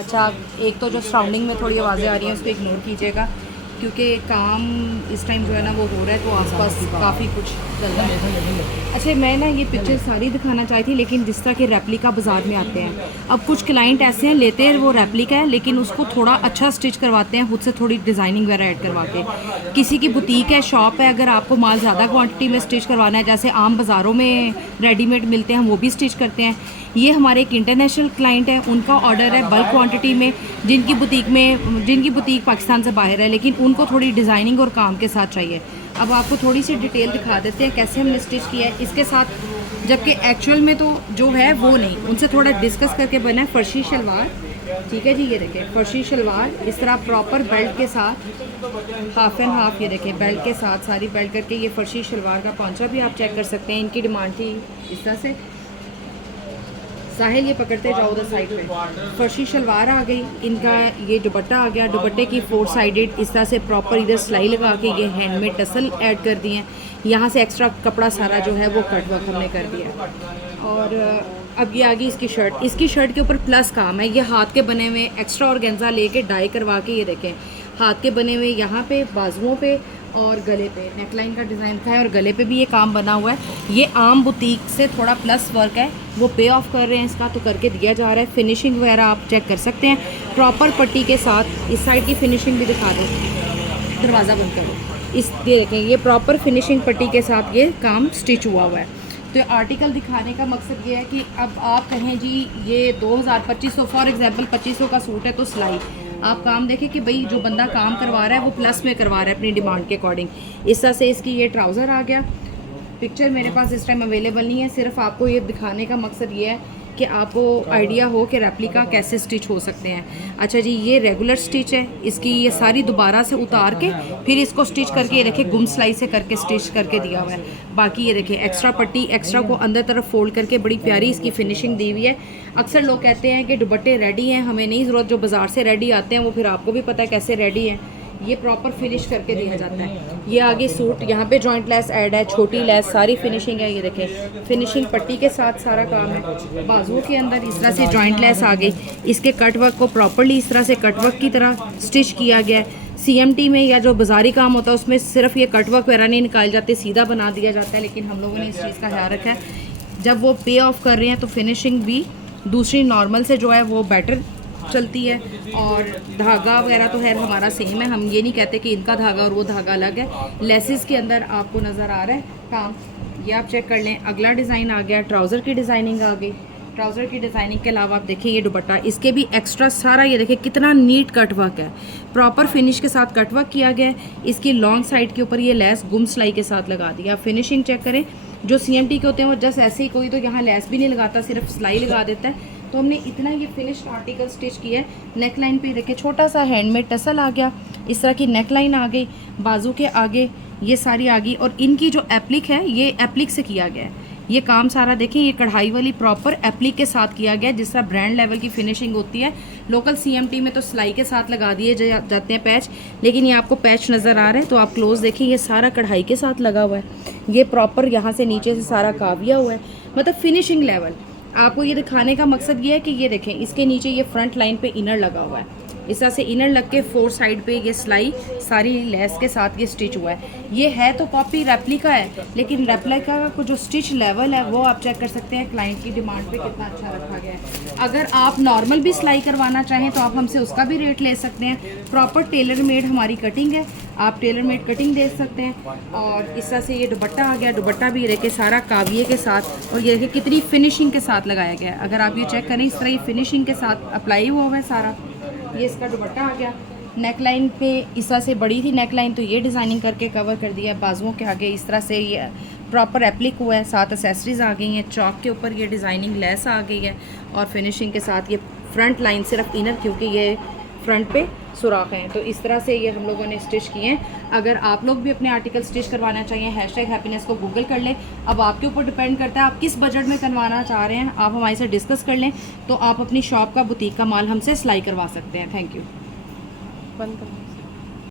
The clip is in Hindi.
अच्छा, एक तो जो सराउंडिंग में थोड़ी आवाज़ें आ रही हैं उसको इग्नोर कीजिएगा, क्योंकि काम इस टाइम जो है ना वो हो रहा है, तो आसपास काफ़ी कुछ चल रहा है। अच्छा, मैं ना ये पिक्चर सारी दिखाना चाहती थी, लेकिन जिस तरह के रेप्लिका बाज़ार में आते हैं, अब कुछ क्लाइंट ऐसे हैं लेते हैं वो रेप्लिका है, लेकिन उसको थोड़ा अच्छा स्टिच करवाते हैं खुद से, थोड़ी डिज़ाइनिंग वगैरह ऐड करवा के। किसी की बुटीक है, शॉप है, अगर आपको माल ज़्यादा क्वांटिटी में स्टिच करवाना है, जैसे आम बाज़ारों में रेडीमेड मिलते हैं, वो भी स्टिच करते हैं। ये हमारे एक इंटरनेशनल क्लाइंट है, उनका ऑर्डर है बल्क क्वांटिटी में, जिनकी बुटीक पाकिस्तान से बाहर है, लेकिन उनको थोड़ी डिज़ाइनिंग और काम के साथ चाहिए। अब आपको थोड़ी सी डिटेल दिखा देते हैं कैसे हमने स्टिच किया है इसके साथ, जबकि एक्चुअल में तो जो है वो नहीं, उनसे थोड़ा डिस्कस करके बना है। फर्शी शलवार, ठीक है जी, ये देखें फर्शी शलवार इस तरह प्रॉपर बेल्ट के साथ, हाफ एंड हाफ, ये देखें बेल्ट के साथ सारी बेल्ट करके। ये फर्शी शलवार का पौंचा भी आप चेक कर सकते हैं, इनकी डिमांड थी इस तरह से। साहिल ये पकड़ते जाओ उधर साइड पे। फर्शी शलवार आ गई, इनका ये दुपट्टा आ गया, दुपट्टे की 4 साइडेड इस तरह से प्रॉपर इधर सिलाई लगा के ये हैंडमेड टसल ऐड कर दिए हैं। यहाँ से एक्स्ट्रा कपड़ा सारा जो है वो कट वर्क हमने कर दिया। और अब ये आ गई इसकी शर्ट, इसकी शर्ट के ऊपर प्लस काम है, ये हाथ के बने हुए एक्स्ट्रा ऑर्गेन्जा लेके डाई करवा के, ये देखें हाथ के बने हुए यहाँ पे बाजुओं पे और गले पे नेकलाइन का डिज़ाइन का है, और गले पे भी ये काम बना हुआ है। ये आम बुटीक से थोड़ा प्लस वर्क है, वो पे ऑफ कर रहे हैं इसका, तो करके दिया जा रहा है। फिनिशिंग वगैरह आप चेक कर सकते हैं प्रॉपर पट्टी के साथ। इस साइड की फिनिशिंग भी दिखा दें, दरवाज़ा बंद करो। इस ये देखें, ये प्रॉपर फिनिशिंग पट्टी के साथ ये काम स्टिच हुआ हुआ है। तो आर्टिकल दिखाने का मकसद ये है कि अब आप कहें जी ये 2000-2500 फॉर एग्जांपल 2500 का सूट है, तो सिलाई आप काम देखें कि भाई जो बंदा काम करवा रहा है वो प्लस में करवा रहा है अपनी डिमांड के अकॉर्डिंग। इस तरह से इसकी ये ट्राउज़र आ गया। पिक्चर मेरे पास इस टाइम अवेलेबल नहीं है, सिर्फ आपको ये दिखाने का मकसद ये है कि आपको आइडिया हो कि रेप्लिका कैसे स्टिच हो सकते हैं। अच्छा जी, ये रेगुलर स्टिच है, इसकी ये सारी दोबारा से उतार के फिर इसको स्टिच करके ये रखे गुम सिलाई से करके स्टिच करके दिया हुआ है। बाकी ये देखिए एक्स्ट्रा पट्टी, एक्स्ट्रा को अंदर तरफ फोल्ड करके बड़ी प्यारी इसकी फिनिशिंग दी हुई है। अक्सर लोग कहते हैं कि दुपट्टे रेडी हैं, हमें नहीं ज़रूरत, जो बाज़ार से रेडी आते हैं वो फिर आपको भी पता है कैसे रेडी हैं, ये प्रॉपर फिनिश करके दिया जाता है। ये आगे सूट, यहाँ पे जॉइंट लेस ऐड है, छोटी लेस, सारी फिनिशिंग है। ये देखें फिनिशिंग पट्टी के साथ सारा काम है। बाजुओं के अंदर इस तरह से जॉइंट लेस आ गई, इसके कट वर्क को प्रॉपरली इस तरह से कट वर्क की तरह स्टिच किया गया है। CMT में या जो बाजारी काम होता है उसमें सिर्फ ये कट वर्क वगैरह नहीं निकाल जाते, सीधा बना दिया जाता है, लेकिन हम लोगों ने इस चीज़ का ख्याल रखा है जब वो पे ऑफ कर रहे हैं तो फिनिशिंग भी दूसरी नॉर्मल से जो है वो बेटर चलती है। और धागा वगैरह तो है हमारा सेम है, हम ये नहीं कहते कि इनका धागा और वो धागा अलग है। लेसेस के अंदर आपको नज़र आ रहा है काम, ये आप चेक कर लें। अगला डिज़ाइन आ गया, ट्राउज़र की डिज़ाइनिंग आ गई। ट्राउज़र की डिज़ाइनिंग के अलावा आप देखिए ये दुपट्टा, इसके भी एक्स्ट्रा सारा ये देखिए कितना नीट कट वर्क है, प्रॉपर फिनिश के साथ कट वर्क किया गया है। इसकी लॉन्ग साइड के ऊपर ये लेस गुम सिलाई के साथ लगा दी। आप फिनिशिंग चेक करें, जो CMT के होते हैं वो जस्ट ऐसे ही, कोई तो यहाँ लेस भी नहीं लगाता, सिर्फ सिलाई लगा देता है। तो हमने इतना ये फिनिश्ड आर्टिकल स्टिच किया है। नेक लाइन पे देखिए छोटा सा हैंडमेड टसल आ गया, इस तरह की नेक लाइन आ गई, बाजू के आगे ये सारी आ गई, और इनकी जो एप्लिक है ये एप्लिक से किया गया है। ये काम सारा देखें, ये कढ़ाई वाली प्रॉपर एप्लिक के साथ किया गया है, जिस तरह ब्रांड लेवल की फिनिशिंग होती है। लोकल CMT में तो सिलाई के साथ लगा दिए जाते हैं पैच, लेकिन ये आपको पैच नज़र आ रहा है तो आप क्लोज देखें, ये सारा कढ़ाई के साथ लगा हुआ है। ये प्रॉपर यहाँ से नीचे से सारा काविया हुआ है, मतलब फिनिशिंग लेवल। आपको ये दिखाने का मकसद ये है कि ये देखें इसके नीचे ये फ्रंट लाइन पे इनर लगा हुआ है, इस तरह से इनर लग के 4 साइड पे ये सिलाई सारी लेस के साथ ये स्टिच हुआ है। ये है तो कॉपी रेप्लिका है, लेकिन रेप्लिका का जो स्टिच लेवल है वो आप चेक कर सकते हैं क्लाइंट की डिमांड पे कितना अच्छा रखा गया है। अगर आप नॉर्मल भी सिलाई करवाना चाहें तो आप हमसे उसका भी रेट ले सकते हैं। प्रॉपर टेलर मेड हमारी कटिंग है, आप टेलर मेड कटिंग दे सकते हैं। और इस तरह से ये दुपट्टा आ गया, दुपट्टा भी रखे सारा काविये के साथ, और ये देखिए कितनी फिनिशिंग के साथ लगाया गया है। अगर आप ये चेक करें इस तरह ये फिनिशिंग के साथ अप्लाई हुआ है सारा। ये इसका दुपट्टा आ गया। नेक लाइन पे इस तरह से बड़ी थी नेक लाइन, तो ये डिज़ाइनिंग करके कवर कर दिया। बाजुओं के आगे इस तरह से ये प्रॉपर एप्लिक हुआ है, साथ एक्सेसरीज आ गई हैं। चौक के ऊपर ये डिज़ाइनिंग लेस आ गई है, और फिनिशिंग के साथ ये फ्रंट लाइन सिर्फ इनर, क्योंकि ये फ्रंट पे सुराख हैं। तो इस तरह से ये हम लोगों ने स्टिच किए हैं। अगर आप लोग भी अपने आर्टिकल स्टिच करवाना चाहिए, #हैप्पीनेस को गूगल कर लें। अब आपके ऊपर डिपेंड करता है आप किस बजट में करवाना चाह रहे हैं, आप हमारे से डिस्कस कर लें, तो आप अपनी शॉप का बुटीक का माल हमसे सिलाई करवा सकते हैं। Thank you. बंद कर।